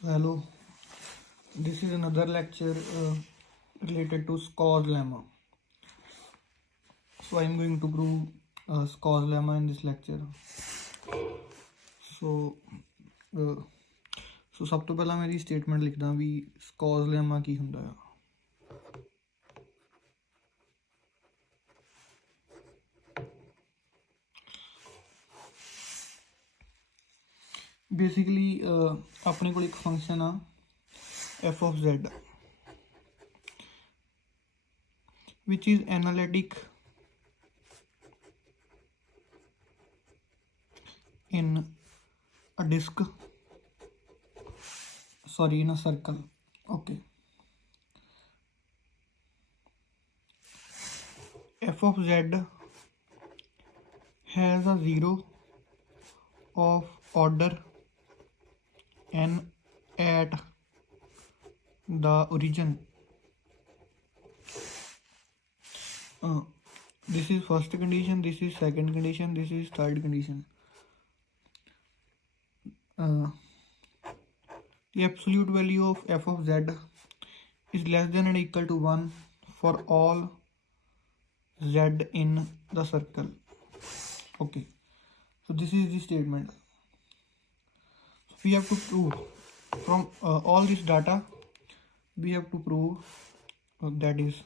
So hello, this is another lecture related to Scott's lemma. So I am going to prove Scott's lemma in this lecture. So uh, ਸਭ ਤੋਂ ਪਹਿਲਾਂ ਮੇਰੀ statement ਲਿਖਦਾ ਵੀ Scott's lemma ਕੀ ਹੁੰਦਾ ਹੈ। Basically ਆਪਣੇ ਕੋਲ ਇੱਕ ਫੰਕਸ਼ਨ ਆ f of z which is analytic in a disk, sorry, in a circle. Okay, f of z has a zero of order n at the origin. This is first condition, this is second condition, this is third condition. The absolute value of f of z is less than or equal to 1 for all z in the circle. Okay, so this is the statement. So we have to prove from all this data, we have to prove that is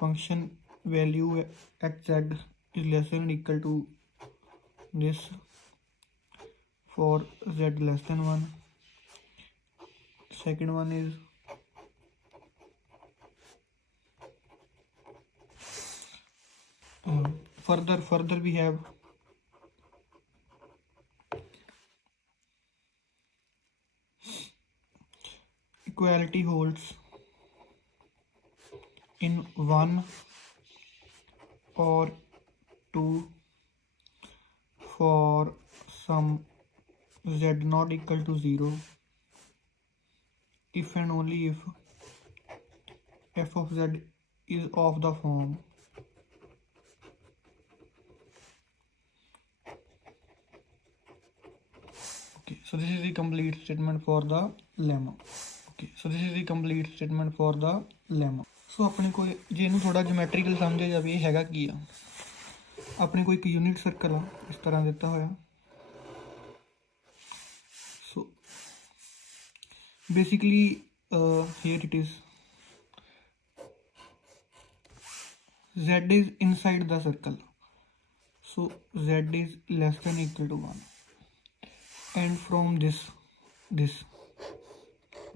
function value xz is less than or equal to this for z less than 1. Second one is further we have equality holds in 1 or 2 for some z not equal to 0 if and only if f of z is of the form okay. So this is the complete statement for the lemma. Okay, so this is the complete statement for the lemma. So अपने को जे इनू थोड़ा geometrical समझे जाए ये हैगा की आ अपने को एक यूनिट सर्कल आ इस तरह दिता होया. So basically here it is z is inside the circle, so z is less than or equal to 1, and from this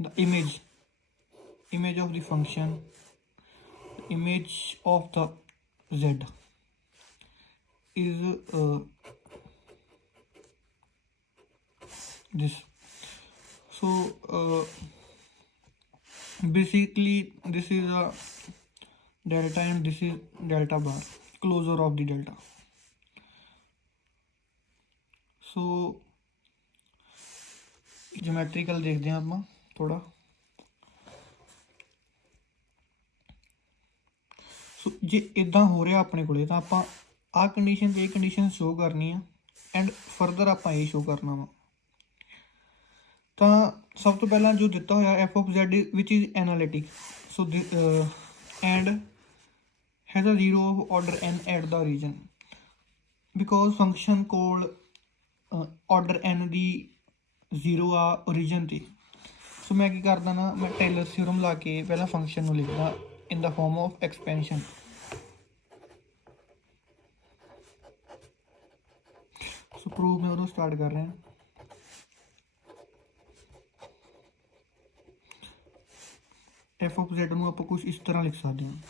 the image of the function, image of the z is this. So basically this is a delta and this is delta bar, closure of the delta. So geometrical देखते हैं आप थोड़ा. सो जे इदा हो रहा अपने को तो आप आ कंडीशन ये कंडीशन शो करनी है एंड फरदर आप ये शो करना वा. तो सब तो पहला जो दिता होया f of z which is analytic, so and has a zero of order n at the origin because function कोल ऑर्डर n दी जीरो आ ओरिजिन थी. सो मैं की करदा ना, मैं टेलर थ्योरम ला के पहला फंक्शन को लिखदा in the form of expansion. So prove में उदों स्टार्ट कर रहे हैं. एफ ऑफ जेड नूं आपां कुछ इस तरह लिख सकते हैं,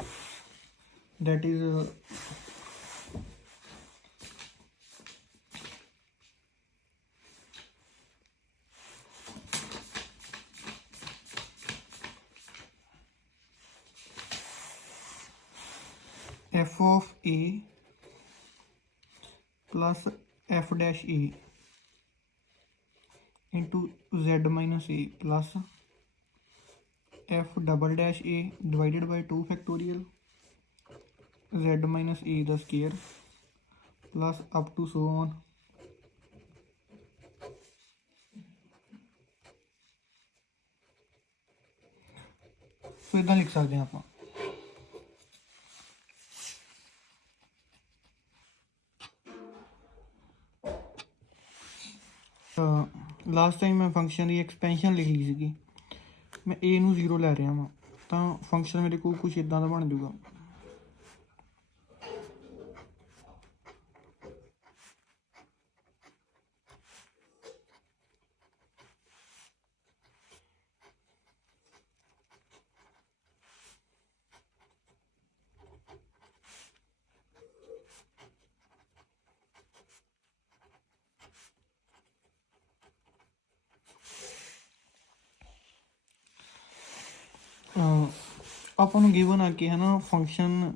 that is f of a plus f dash a into z minus a plus f double dash a divided by 2 factorial z minus a the square plus up to so on ਸੋ ਇਦਾਂ ਲਿਖ ਸਕਦੇ ਹਾਂ ਆਪਾਂ। Last time ਮੈਂ function ਦੀ expansion ਲਿਖ ਲਈ ਸੀਗੀ, ਮੈਂ a ਨੂੰ 0 ਲੈ ਰਿਹਾ ਵਾਂ ਤਾਂ ਫੰਕਸ਼ਨ ਮੇਰੇ ਕੋਲ ਕੁਛ ਇਦਾਂ ਦਾ ਬਣ ਜਾਊਗਾ। ਆਪਾਂ ਨੂੰ ਗਿਵਨ ਆ ਕੇ ਹੈ ਨਾ function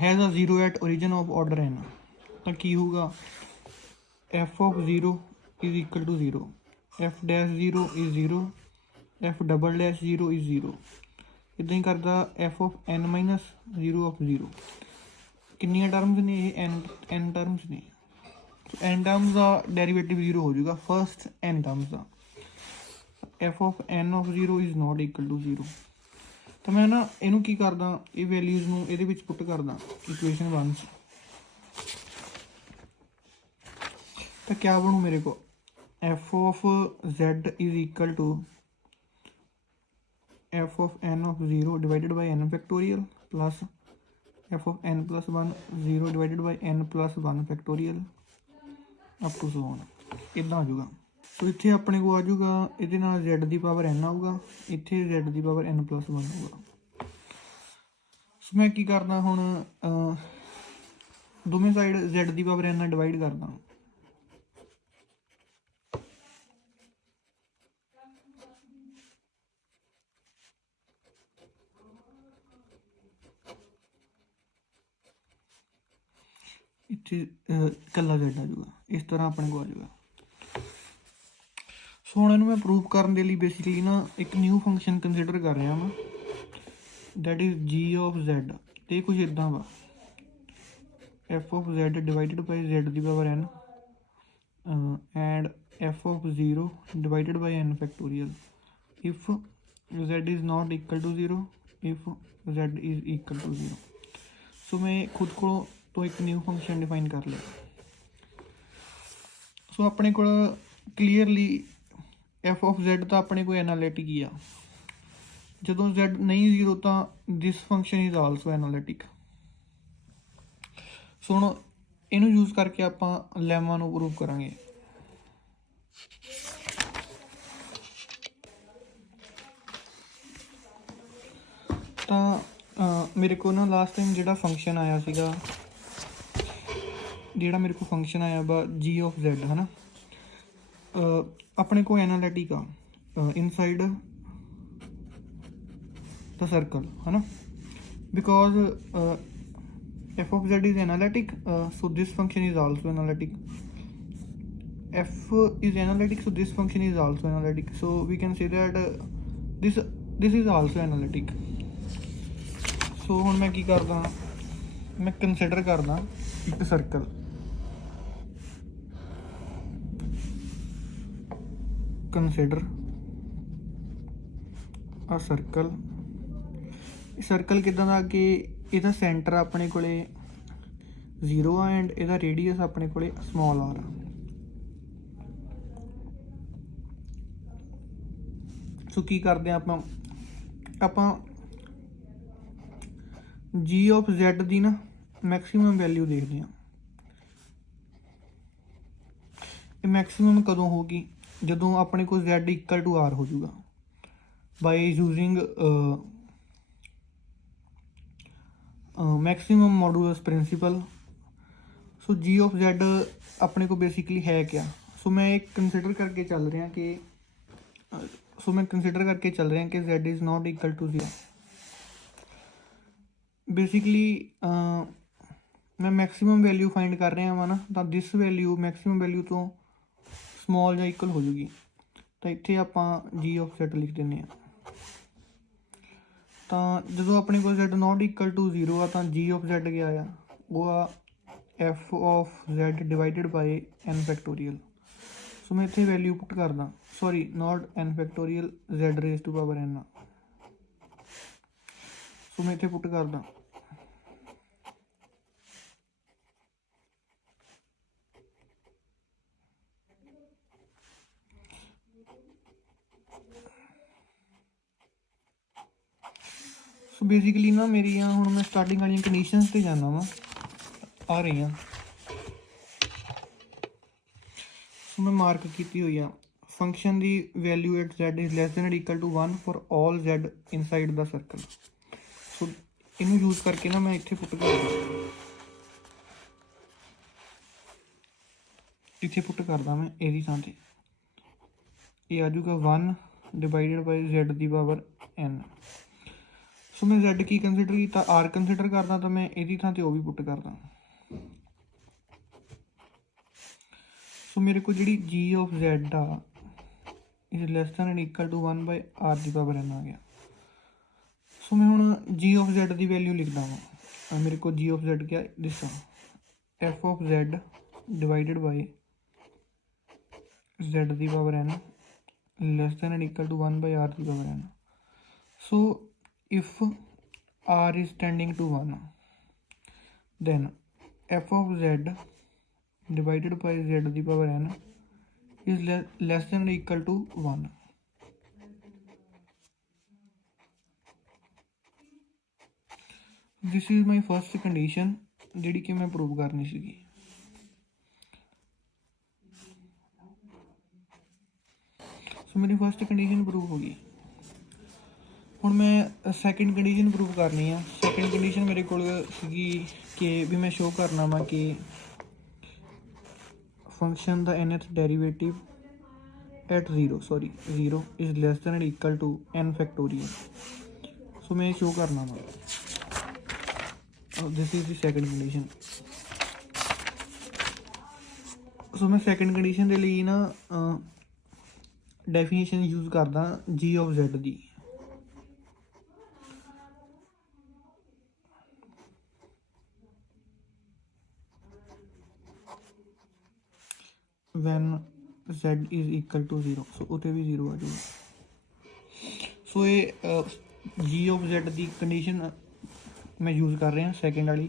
has a 0 at origin of order n, ਤਾਂ ਕੀ ਹੋਊਗਾ f of 0 is equal to 0, f dash 0 is 0, f double dash 0 is 0। ਇੱਦਾਂ ਹੀ ਕਰਦਾ f of n minus 0 of 0। ਕਿੰਨੀਆਂ ਟਰਮਸ ਨੇ ਇਹ? n ਟਰਮਸ ਨੇ। n ਟਰਮਸ ਦਾ ਡੈਰੀਵੇਟਿਵ 0 ਹੋ ਜਾਊਗਾ first n terms the. f of n of 0 is not equal to 0। ਤਾਂ ਮੈਂ ਨਾ ਇਹਨੂੰ ਕੀ ਕਰਦਾ, ਇਹ ਵੈਲਿਊਜ਼ ਨੂੰ ਇਹਦੇ ਵਿੱਚ ਪੁੱਟ ਕਰਦਾ ਇਕੁਏਸ਼ਨ 1 'ਚ, ਤਾਂ ਕਿਆ ਬਣੂ ਮੇਰੇ ਕੋਲ f of z is equal to f of n of 0 divided by n factorial plus f of n plus 1 0 divided by n plus 1 factorial up to so on। ਇੱਦਾਂ ਆ ਜਾਊਗਾ। ਸੋ ਇੱਥੇ ਆਪਣੇ ਕੋਲ ਆ ਜਾਊਗਾ ਇਹਦੇ ਨਾਲ z ਦੀ ਪਾਵਰ n ਆਊਗਾ, ਇੱਥੇ z ਦੀ ਪਾਵਰ n plus 1 ਆਊਗਾ। ਸੋ ਮੈਂ ਕੀ ਕਰਦਾ ਹੁਣ, ਦੋਵੇਂ ਸਾਈਡ z ਦੀ ਪਾਵਰ n ਨਾਲ ਡਿਵਾਈਡ ਕਰਦਾ। ਇੱਥੇ ਇਕੱਲਾ z ਆ ਜਾਊਗਾ, ਇਸ ਤਰ੍ਹਾਂ ਆਪਣੇ ਕੋਲ ਆ ਜਾਊਗਾ। ਸੋ ਹੁਣ ਇਹਨੂੰ ਮੈਂ ਪ੍ਰੂਵ ਕਰਨ ਦੇ ਲਈ ਬੇਸਿਕਲੀ ਨਾ ਇੱਕ ਨਿਊ ਫੰਕਸ਼ਨ ਕੰਸੀਡਰ ਕਰ ਰਿਹਾ ਵਾਂ, that is g of z। ਅਤੇ ਕੁਝ ਇੱਦਾਂ ਵਾ f of z divided by z ਦੀ power n and f of 0 divided by n factorial if z is not equal to 0, if z is equal to 0। ਸੋ ਮੈਂ ਖੁਦ ਕੋਲੋਂ ਤੋਂ ਇੱਕ ਨਿਊ ਫੰਕਸ਼ਨ ਡਿਫਾਈਨ ਕਰ ਲਿਆ। ਸੋ ਆਪਣੇ ਕੋਲ ਕਲੀਅਰਲੀ f of z ਤਾਂ ਆਪਣੇ ਕੋਲ ਐਨਾਲਿਟਿਕ ਹੀ ਆ। ਜਦੋਂ z ਨਹੀਂ 0 ਤਾਂ ਦਿਸ ਫੰਕਸ਼ਨ ਇਜ਼ ਆਲਸੋ ਐਨਾਲਿਟਿਕ। ਸੋ ਹੁਣ ਇਹਨੂੰ ਯੂਜ਼ ਕਰਕੇ ਆਪਾਂ ਲੈਮਾ ਨੂੰ ਪ੍ਰੂਵ ਕਰਾਂਗੇ। ਤਾਂ ਮੇਰੇ ਕੋਲ ਨਾ ਲਾਸਟ ਟਾਈਮ ਜਿਹੜਾ ਫੰਕਸ਼ਨ ਆਇਆ ਸੀਗਾ, ਜਿਹੜਾ ਮੇਰੇ ਕੋਲ ਫੰਕਸ਼ਨ ਆਇਆ ਵਾ g of z ਹੈ ਨਾ, ਆਪਣੇ ਕੋਲ ਐਨਾਲਿਟਿਕ ਆ ਇਨਸਾਈਡ the circle है ना, because f of z is analytic, so this function is also analytic। f is analytic, so this function is also analytic, so we can say that this is also analytic। so ਹੁਣ ਮੈਂ ਕੀ ਕਰਦਾ, ਮੈਂ consider ਕਰਦਾ ਇੱਕ circle, consider ਆ circle. Circle ਕਿੱਦਾਂ ਦਾ ਕਿ ਇਹਦਾ ਸੈਂਟਰ ਆਪਣੇ ਕੋਲੇ 0 ਆ ਐਂਡ ਇਹਦਾ ਰੇਡੀਅਸ ਆਪਣੇ ਕੋਲੇ ਸਮਾਲ r ਆ। ਸੋ ਕੀ ਕਰਦੇ ਆ ਆਪਾਂ g of z ਦੀ ਨਾ ਮੈਕਸਿਮਮ ਵੈਲਿਊ ਦੇਖਦੇ ਆ। ਇਹ ਮੈਕਸਿਮਮ ਕਦੋਂ ਹੋਊਗੀ? ਜਦੋਂ ਆਪਣੇ ਕੋਲ z ਇਕੁਅਲ ਟੂ r ਹੋ ਜਾਊਗਾ by using maximum modulus principle. So g of z ਆਪਣੇ ਕੋਲ ਬੇਸਿਕਲੀ ਹੈ ਕਿਆ? ਸੋ ਮੈਂ ਇੱਕ ਕੰਸੀਡਰ ਕਰਕੇ ਚੱਲ ਰਿਹਾ ਕਿ z is not equal to 0। Basically ਮੈਂ ਮੈਕਸਿਮਮ ਵੈਲਿਊ ਫਾਈਂਡ ਕਰ ਰਿਹਾ ਵਾ ਨਾ, ਤਾਂ ਦਿਸ ਵੈਲਿਊ ਮੈਕਸਿਮਮ ਵੈਲਿਊ ਤੋਂ ਸਮੋਲ ਜਾਂ ਇਕੁਅਲ ਹੋ ਜੂਗੀ, ਤਾਂ ਇੱਥੇ ਆਪਾਂ g of z ਲਿਖ ਦਿੰਦੇ ਹਾਂ। ਤਾਂ ਜਦੋਂ ਆਪਣੇ ਕੋਲ z ਨਾਟ ਇਕੁਅਲ ਟੂ 0 ਆ ਤਾਂ g of z ਗਿਆ ਆ, ਉਹ ਆ f of z divided by n factorial. So ਮੈਂ ਇੱਥੇ ਵੈਲਿਊ ਪੁੱਟ ਕਰਦਾ, sorry not n factorial, z raise to power n ਆ। ਸੋ ਮੈਂ ਇੱਥੇ ਪੁੱਟ ਕਰਦਾ ਸੋ ਬੇਸਿਕਲੀ ਨਾ ਮੇਰੀਆਂ ਹੁਣ ਮੈਂ ਸਟਾਰਟਿੰਗ ਵਾਲੀਆਂ ਕੰਡੀਸ਼ਨਸ 'ਤੇ ਜਾਂਦਾ ਵਾ ਆ ਰਹੀਆਂ। ਸੋ ਮੈਂ ਮਾਰਕ ਕੀਤੀ ਹੋਈ ਆ ਫੰਕਸ਼ਨ ਦੀ value at z is less than equal to 1 for all z inside the circle. So ਇਹਨੂੰ ਯੂਜ਼ ਕਰਕੇ ਨਾ ਮੈਂ ਇੱਥੇ ਪੁੱਟ ਕਰਦਾ ਮੈਂ ਇਹਦੀ ਥਾਂ 'ਤੇ ਇਹ ਆ ਜਾਊਗਾ 1 ਡਿਵਾਈਡਡ ਬਾਈ z ਦੀ ਪਾਵਰ n। ਸੋ ਮੈਂ z ਕੀ ਕੰਸੀਡਰ ਕੀਤਾ, r ਕੰਸੀਡਰ ਕਰਦਾ ਤਾਂ ਮੈਂ ਇਹਦੀ ਥਾਂ 'ਤੇ ਉਹ ਵੀ ਪੁੱਟ ਕਰਦਾ। ਸੋ ਮੇਰੇ ਕੋਲ ਜਿਹੜੀ g ਆਫ z ਆ is less than and equal to 1 by r ਦੀ ਪਾਵਰ n ਆ ਗਿਆ। ਸੋ ਮੈਂ ਹੁਣ g ਆਫ z ਦੀ ਵੈਲਿਊ ਲਿਖਦਾ ਹਾਂ। ਮੇਰੇ ਕੋਲ g ਆਫ z ਕਿਆ ਦਿਸ ਆ f of z divided by z ਦੀ power n less than and equal to 1 by r ਦੀ power n। So if r is tending to 1 then f of z divided by z the power n is less than or equal to 1। this is my first condition ਜਿਹੜੀ ਕਿ ਮੈਂ prove ਕਰਨੀ ਸੀਗੀ। ਸੋ ਮੇਰੀ first condition prove ਹੋ ਗਈ। ਹੁਣ ਮੈਂ ਸੈਕਿੰਡ ਕੰਡੀਸ਼ਨ ਪ੍ਰੂਵ ਕਰਨੀ ਆ। ਸੈਕਿੰਡ ਕੰਡੀਸ਼ਨ ਮੇਰੇ ਕੋਲ ਸੀਗੀ ਕਿ ਵੀ ਮੈਂ ਸ਼ੋਅ ਕਰਨਾ ਵਾ ਕਿ ਫੰਕਸ਼ਨ ਦਾ nth derivative at 0 is less than and equal to n factorial. So ਮੈਂ ਸ਼ੋਅ ਕਰਨਾ ਵਾ this is the second condition. So ਮੈਂ ਸੈਕਿੰਡ ਕੰਡੀਸ਼ਨ ਦੇ ਲਈ ਨਾ ਡੈਫੀਨੇਸ਼ਨ ਯੂਜ਼ ਕਰਦਾ g ਆਫ z ਦੀ। when z is equal to 0 so ਉੱਥੇ ਵੀ 0 ਆ ਜਾਊਗਾ। ਸੋ ਇਹ g ਆਫ z ਦੀ ਕੰਡੀਸ਼ਨ ਮੈਂ ਯੂਜ਼ ਕਰ ਰਿਹਾ ਸੈਕਿੰਡ ਵਾਲੀ।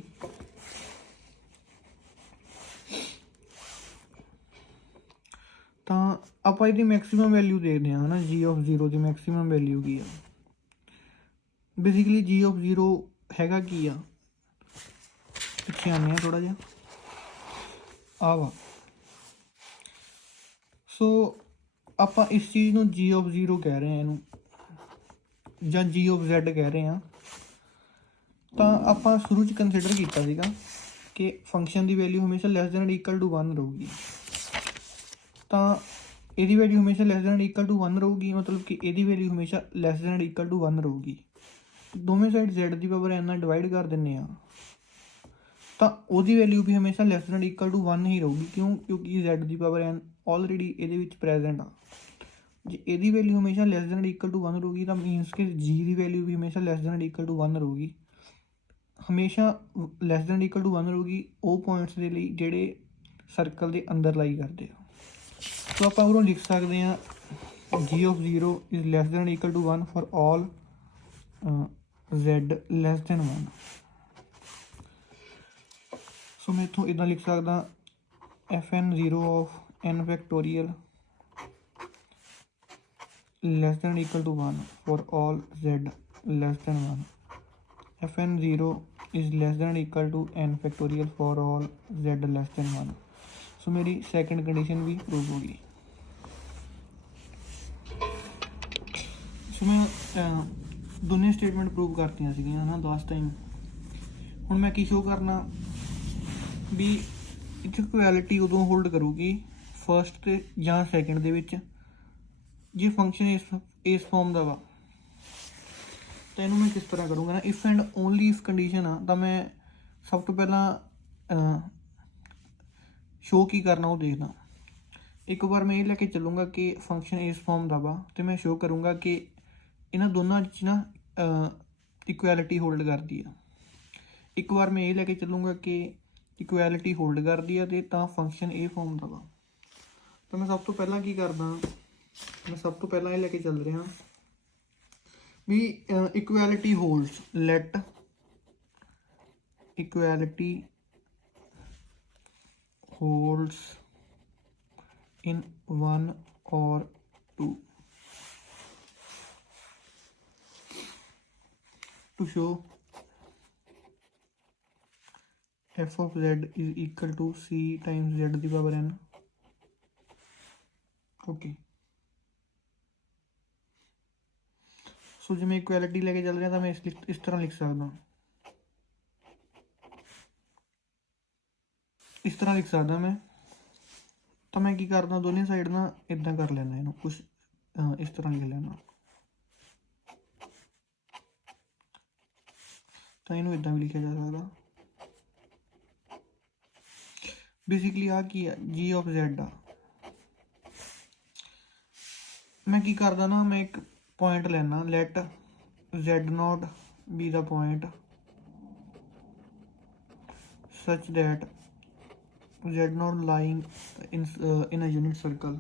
ਤਾਂ ਆਪਾਂ ਇਹਦੀ ਮੈਕਸਿਮਮ ਵੈਲਿਊ ਦੇਖਦੇ ਹਾਂ ਹੈ ਨਾ। g of 0 the maximum value ਕੀ ਆ। ਬੇਸਿਕਲੀ g ਆਫ 0 ਹੈਗਾ ਕੀ ਆ, ਪਿੱਛੇ ਆਉਂਦੇ ਹਾਂ ਥੋੜ੍ਹਾ ਜਿਹਾ ਆ ਵਾ। ਸੋ ਆਪਾਂ ਇਸ ਚੀਜ਼ ਨੂੰ g ਆਫ 0 ਕਹਿ ਰਹੇ ਹਾਂ ਇਹਨੂੰ, ਜਾਂ g ਆਫ z ਕਹਿ ਰਹੇ ਹਾਂ। ਤਾਂ ਆਪਾਂ ਸ਼ੁਰੂ 'ਚ ਕੰਸੀਡਰ ਕੀਤਾ ਸੀਗਾ ਕਿ ਫੰਕਸ਼ਨ ਦੀ ਵੈਲਿਊ ਹਮੇਸ਼ਾ ਲੈਸ ਦੈਨ ਇਕੁਅਲ ਟੂ 1 ਰਹੂਗੀ। ਤਾਂ ਇਹਦੀ ਵੈਲਿਊ ਹਮੇਸ਼ਾ ਲੈਸ ਦੈਨ ਇਕੁਅਲ ਟੂ 1 ਰਹੂਗੀ, ਮਤਲਬ ਕਿ ਇਹਦੀ ਵੈਲਿਊ ਹਮੇਸ਼ਾ ਲੈਸ ਦੈਨ ਇਕੁਅਲ ਟੂ 1 ਰਹੂਗੀ। ਦੋਵੇਂ ਸਾਈਡ z ਦੀ ਪਾਵਰ n ਨਾਲ ਡਿਵਾਈਡ ਕਰ ਦਿੰਦੇ ਆ ਤਾਂ ਉਹਦੀ ਵੈਲਿਊ ਵੀ ਹਮੇਸ਼ਾ ਲੈਸ ਦੈਨ ਇਕੁਅਲ ਟੂ 1 ਹੀ ਰਹੂਗੀ। ਕਿਉਂਕਿ z ਦੀ ਪਾਵਰ n ਆਲਰੇਡੀ ਇਹਦੇ ਵਿੱਚ ਪ੍ਰੈਜ਼ੈਂਟ ਆ। ਜੇ ਇਹਦੀ ਵੈਲਿਊ ਹਮੇਸ਼ਾ ਲੈਸ ਦੈਨ ਇਕੁਅਲ ਟੂ 1 ਰਹੂਗੀ ਤਾਂ ਮੀਨਸ ਕਿ g ਦੀ ਵੈਲਿਊ ਵੀ ਹਮੇਸ਼ਾ ਲੈਸ ਦੈਨ ਇਕੁਅਲ ਟੂ 1 ਰਹੂਗੀ। ਹਮੇਸ਼ਾ ਲੈਸ ਦੈਨ ਇਕੁਅਲ ਟੂ 1 ਰਹੂਗੀ ਉਹ ਪੁਆਇੰਟਸ ਦੇ ਲਈ ਜਿਹੜੇ ਸਰਕਲ ਦੇ ਅੰਦਰ ਲਾਈ ਕਰਦੇ ਆ। ਸੋ ਆਪਾਂ ਉਰੋਂ ਲਿਖ ਸਕਦੇ ਹਾਂ g of 0 is less than equal to 1 for all z less than 1। So ਮੈਂ ਇੱਥੋਂ ਇੱਦਾਂ ਲਿਖ ਸਕਦਾ fn 0 of n factorial less than or equal to 1 for all z less than 1। fn 0 is less than or equal to n factorial for all z less than 1। सो मेरी second condition भी prove होगी। सो मैं दोनों statement prove करती सीगियां ना last time. हुण मैं की शो करना भी इत्थे इक्वैलिटी उदों होल्ड करूगी फर्स्ट ते जां सैकेंड दे विच जे फंक्शन इस फॉर्म का वा। तो इनू मैं किस तरह करूँगा ना, if and only if condition आ तो मैं सब तो पहला शो की करना वो देखना। एक बार मैं ये लैके चलूँगा कि फंक्शन इस फॉर्म का वा तो मैं शो करूँगा कि इन्होंने दोनों ना इक्वैलिटी होल्ड करती है। एक बार मैं ये लैके चलूँगा कि इक्वैलिटी होल्ड करती है तो फंक्शन ए फॉर्म का वा। तो मैं सब तो पहला की करदा, मैं सब तो पहला ये लैके चल रहा ਵੀ equality holds, let equality holds in 1 or 2 to show f of z is equal to c times z ਦੀ ਪਾਵਰ n। ਓਕੇ, ਸੋ ਜਿਵੇਂ ਇਕੁਐਲਿਟੀ ਲੈ ਕੇ ਚੱਲ ਰਿਹਾ ਤਾਂ ਮੈਂ ਇਸ ਤਰ੍ਹਾਂ ਲਿਖ ਸਕਦਾ, ਇਸ ਤਰ੍ਹਾਂ ਲਿਖ ਸਕਦਾ ਮੈਂ। ਤਾਂ ਮੈਂ ਕੀ ਕਰਦਾ, ਦੋਨੇ ਸਾਈਡ ਨਾ ਇੱਦਾਂ ਕਰ ਲੈਣਾ, ਇਹਨੂੰ ਕੁਛ ਇਸ ਤਰ੍ਹਾਂ ਲਿਖ ਲੈਣਾ। ਤਾਂ ਇਹਨੂੰ ਇੱਦਾਂ ਵੀ ਲਿਖਿਆ ਜਾ ਸਕਦਾ। ਬੇਸਿਕਲੀ ਆ ਕੀ ਆ, ਜੀ ਆਫ ਜ਼ੈਡ ਆ। ਮੈਂ ਕੀ ਕਰਦਾ ਨਾ, ਮੈਂ ਇੱਕ ਪੁਆਇੰਟ ਲੈਣਾ, ਲੈਟ ਜ਼ੈਡ ਨੋਟ ਬੀ ਦਾ point such that z not lying in a unit circle।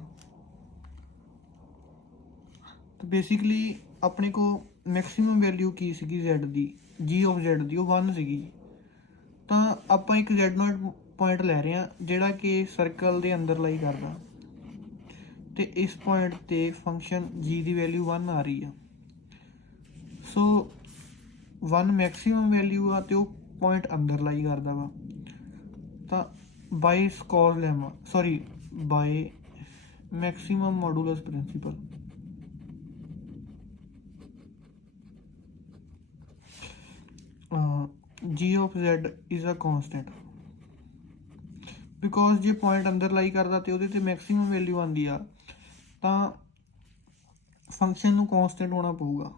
तो बेसिकली अपने को मैक्सिमम वैल्यू की सीगी z the, g of z ਦੀ, ਉਹ 1 ਸੀਗੀ। ਤਾਂ ਆਪਾਂ ਇੱਕ z ਨੋਟ ਪੁਆਇੰਟ ਲੈ ਰਹੇ ਹਾਂ ਜਿਹੜਾ ਕਿ ਸਰਕਲ ਦੇ ਅੰਦਰ ਲਾਈ ਕਰਦਾ, ਤੇ ਇਸ ਪੁਆਇੰਟ ਤੇ ਫੰਕਸ਼ਨ g ਦੀ ਵੈਲਿਊ 1 ਆ ਰਹੀ ਆ। ਸੋ 1 ਮੈਕਸਿਮਮ ਵੈਲਿਊ ਆ ਤੇ ਉਹ ਪੁਆਇੰਟ ਅੰਦਰ ਲਾਈ ਕਰਦਾ ਵਾ। ਤਾਂ by Schwarz lemma, sorry by maximum modulus principle, g of z is a constant, because ਜੇ ਪੁਆਇੰਟ ਅੰਦਰ ਲਾਈ ਕਰਦਾ ਤੇ ਉਹਦੇ ਤੇ ਮੈਕਸਿਮਮ ਵੈਲਿਊ ਆਉਂਦੀ ਆ ਤਾਂ ਫੰਕਸ਼ਨ ਨੂੰ ਕੌਂਸਟੈਂਟ ਹੋਣਾ ਪਊਗਾ।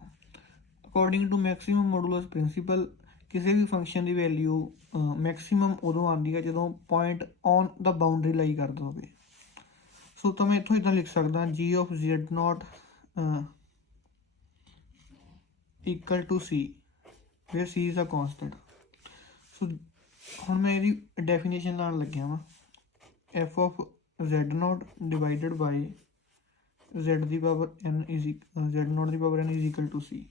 According to maximum modulus principal ਕਿਸੇ ਵੀ ਫੰਕਸ਼ਨ ਦੀ ਵੈਲਿਊ ਮੈਕਸਿਮਮ ਉਦੋਂ ਆਉਂਦੀ ਹੈ ਜਦੋਂ ਪੁਆਇੰਟ ਔਨ ਦਾ ਬਾਊਂਡਰੀ ਲਾਈ ਕਰਦਾ ਹੋਵੇ। ਸੋ ਤਾਂ ਮੈਂ ਇੱਥੋਂ ਇੱਦਾਂ ਲਿਖ ਸਕਦਾ, g of z not equal to c, where c is a constant. So ਹੁਣ ਮੈਂ ਇਹਦੀ ਡੈਫੀਨੇਸ਼ਨ ਲਾਉਣ ਲੱਗਿਆ ਵਾਂ, f of z not divided by z ਦੀ power n is z not ਦੀ power n is equal to c.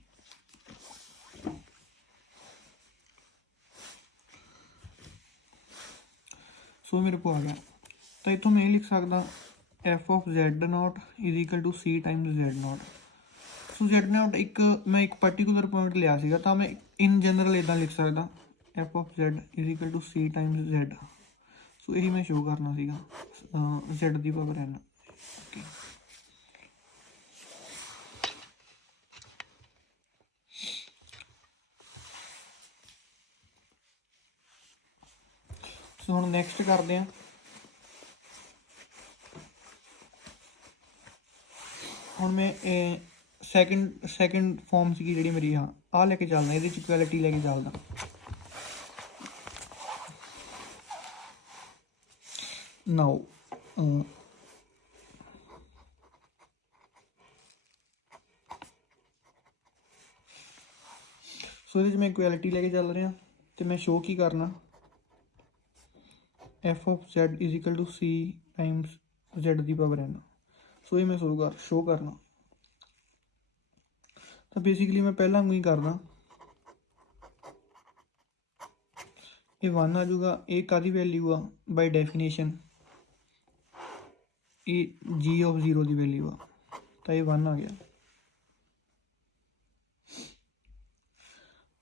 So ਮੇਰੇ ਕੋਲ ਆ ਗਿਆ। ਤਾਂ ਇੱਥੋਂ ਮੈਂ ਇਹ ਲਿਖ ਸਕਦਾ, f of z naught is equal to c times z naught. So z naught ਮੈਂ ਇੱਕ ਪਰਟੀਕੂਲਰ ਪੁਆਇੰਟ ਲਿਆ ਸੀਗਾ, ਤਾਂ ਮੈਂ ਇਨ ਜਨਰਲ ਇੱਦਾਂ ਲਿਖ ਸਕਦਾ, f of z is equal to c times z. So ਇਹੀ ਮੈਂ ਸ਼ੋਅ ਕਰਨਾ ਸੀਗਾ, ਜ਼ੈਡ ਦੀ ਪਾਵਰ n। ਓਕੇ, ਸੋ ਹੁਣ ਨੈਕਸਟ ਕਰਦੇ ਹਾਂ। ਹੁਣ ਮੈਂ ਸੈਕਿੰਡ ਫਾਰਮ ਸੀਗੀ ਜਿਹੜੀ ਮੇਰੀ, ਆਹ ਲੈ ਕੇ ਚੱਲਦਾ, ਇਹਦੇ 'ਚ ਇਕੁਐਲਿਟੀ ਲੈ ਕੇ ਚੱਲਦਾ। ਨਾਓ ਸੋ ਇਹਦੇ 'ਚ ਮੈਂ ਇਕੁਐਲਿਟੀ ਲੈ ਕੇ ਚੱਲ ਰਿਹਾ ਤੇ ਮੈਂ ਸ਼ੋਅ ਕੀ ਕਰਨਾ, f of z is equal to c times z ਦੀ ਪਾਵਰ n। ਸੋ ਇਹ ਮੈਂ ਸ਼ੋਅ ਕਰਨਾ। ਤਾਂ ਬੇਸਿਕਲੀ ਮੈਂ ਪਹਿਲਾਂ ਵਾਂਗੂ ਹੀ ਕਰਦਾ, ਇਹ 1 ਆ ਜਾਊਗਾ। ਇਹ ਕਾਹਦੀ ਵੈਲਿਊ ਆ, ਬਾਈ ਡੈਫੀਨੇਸ਼ਨ ਇਹ ਜੀ ਆਫ 0 ਦੀ ਵੈਲਿਊ ਆ, ਤਾਂ ਇਹ 1 ਆ ਗਿਆ।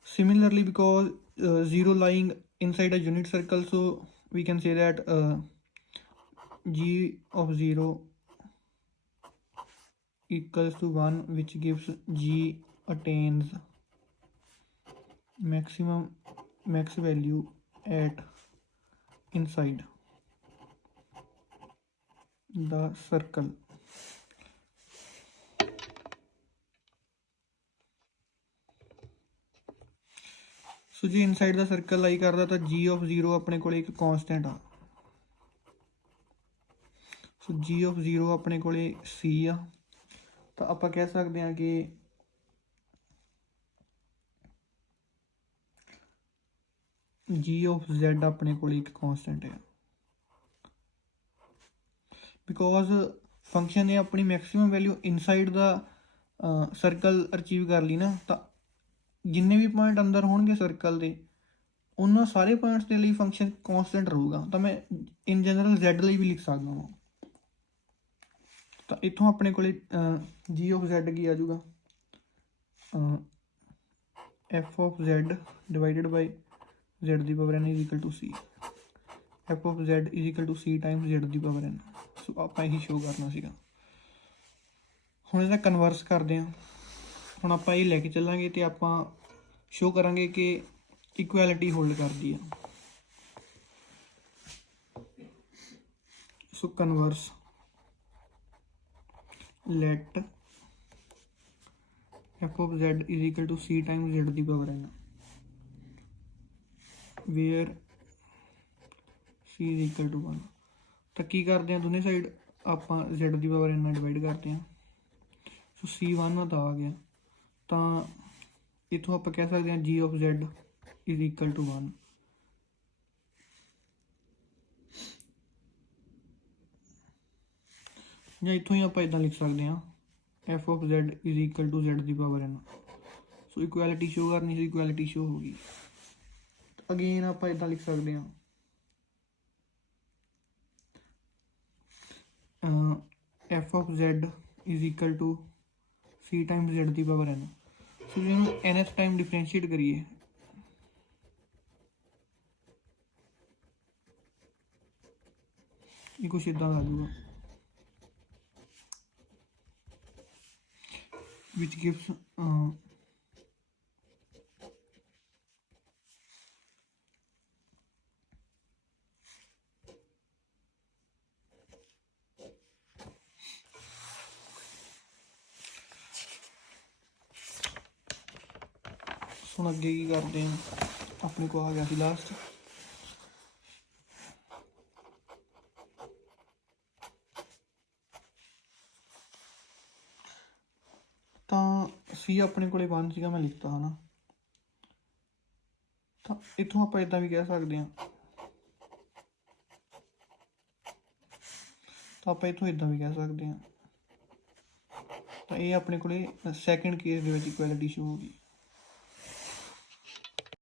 Similarly, because 0 lying inside a unit circle, so we can say that g of 0 equals to 1, which gives g attains max value at inside the circle। ਸੋ ਜੇ inside the circle ਲਾਈ ਕਰਦਾ ਤਾਂ ਜੀ ਆਫ 0 ਆਪਣੇ ਕੋਲ ਇੱਕ ਕੌਂਸਟੈਂਟ ਆ। ਸੋ ਜੀ ਆਫ 0 ਆਪਣੇ ਕੋਲ ਸੀ ਆ, ਤਾਂ ਆਪਾਂ ਕਹਿ ਸਕਦੇ ਹਾਂ ਕਿ ਜੀ ਆਫ ਜ਼ੈਡ ਆਪਣੇ ਕੋਲ ਇੱਕ ਕੌਂਸਟੈਂਟ ਹੈ, ਬਿਕੋਜ਼ ਫੰਕਸ਼ਨ ਨੇ ਆਪਣੀ maximum value inside the circle achieve ਕਰ ਲਈ ਨਾ, ਤਾਂ ਜਿੰਨੇ ਵੀ ਪੁਆਇੰਟ ਅੰਦਰ ਹੋਣਗੇ ਸਰਕਲ ਦੇ, ਉਹਨਾਂ ਸਾਰੇ ਪੁਆਇੰਟਸ ਦੇ ਲਈ ਫੰਕਸ਼ਨ ਕੌਨਸਟੈਂਟ ਰਹੂਗਾ। ਤਾਂ ਮੈਂ ਇਨ ਜਨਰਲ z ਲਈ ਵੀ ਲਿਖ ਸਕਦਾ ਹਾਂ। ਤਾਂ ਇੱਥੋਂ ਆਪਣੇ ਕੋਲੇ g ਆਫ z ਕੀ ਆ ਜਾਊਗਾ, f of z divided by z ਦੀ power n is equal to c, f of z is equal to c times z ਦੀ ਪਾਵਰ n। ਸੋ ਆਪਾਂ ਇਹੀ ਸ਼ੋਅ ਕਰਨਾ ਸੀਗਾ। ਹੁਣ ਇਹਦਾ ਕਨਵਰਸ ਕਰਦੇ ਹਾਂ। ਹੁਣ ਆਪਾਂ ਇਹ ਲੈ ਕੇ ਚੱਲਾਂਗੇ ਅਤੇ ਆਪਾਂ ਸ਼ੋਅ ਕਰਾਂਗੇ ਕਿ ਇਕੁਐਲਿਟੀ ਹੋਲਡ ਕਰਦੀ ਆ। So converse let f of z is equal to c times z ਦੀ power n, where c is equal to 1। ਤਾਂ ਕੀ ਕਰਦੇ ਹਾਂ, ਦੋਨੇ ਸਾਈਡ ਆਪਾਂ z ਦੀ ਪਾਵਰ n ਨਾਲ ਡਿਵਾਈਡ ਕਰਦੇ ਹਾਂ। ਸੋ c 1 ਤਾਂ ਆ ਗਿਆ। ਤਾਂ ਇੱਥੋਂ ਆਪਾਂ ਕਹਿ ਸਕਦੇ ਹਾਂ g of z is equal to 1। ਜਾਂ ਇੱਥੋਂ ਹੀ ਆਪਾਂ ਇੱਦਾਂ ਲਿਖ ਸਕਦੇ ਹਾਂ f of z is equal to z ਦੀ ਪਾਵਰ n। ਸੋ ਇਕੁਐਲਿਟੀ ਸ਼ੋ ਕਰਨੀ ਸੀ, ਇਕੁਐਲਿਟੀ ਸ਼ੋ ਹੋ ਗਈ। ਅਗੇਨ ਆਪਾਂ ਇੱਦਾਂ ਲਿਖ ਸਕਦੇ ਹਾਂ f of z is equal to c times z ਦੀ ਪਾਵਰ n। ਸੋ ਜੇ ਇਹਨੂੰ nth ਟਾਈਮ ਡਿਫਰੈਂਸ਼ੀਏਟ ਕਰੀਏ, ਇਹ ਕੁਛ ਇੱਦਾਂ ਆ ਜਾਊਗਾ, which gives ਹੁਣ ਅੱਗੇ ਕੀ ਕਰਦੇ ਹਾਂ, ਆਪਣੇ ਕੋਲ ਆ ਗਿਆ ਸੀ ਲਾਸਟ। ਤਾਂ ਸੀ ਆਪਣੇ ਕੋਲੇ 1 ਸੀਗਾ, ਮੈਂ ਲਿਖਤਾ ਹੈ ਨਾ। ਤਾਂ ਇੱਥੋਂ ਆਪਾਂ ਇੱਦਾਂ ਵੀ ਕਹਿ ਸਕਦੇ ਹਾਂ, ਤਾਂ ਆਪਾਂ ਇੱਥੋਂ ਇੱਦਾਂ ਵੀ ਕਹਿ ਸਕਦੇ ਹਾਂ। ਤਾਂ ਇਹ ਆਪਣੇ ਕੋਲੇ ਸੈਕਿੰਡ ਕੇਸ ਦੇ ਵਿੱਚ ਇਕੁਐਲਿਟੀ ਸ਼ੋ ਹੋ ਗਈ।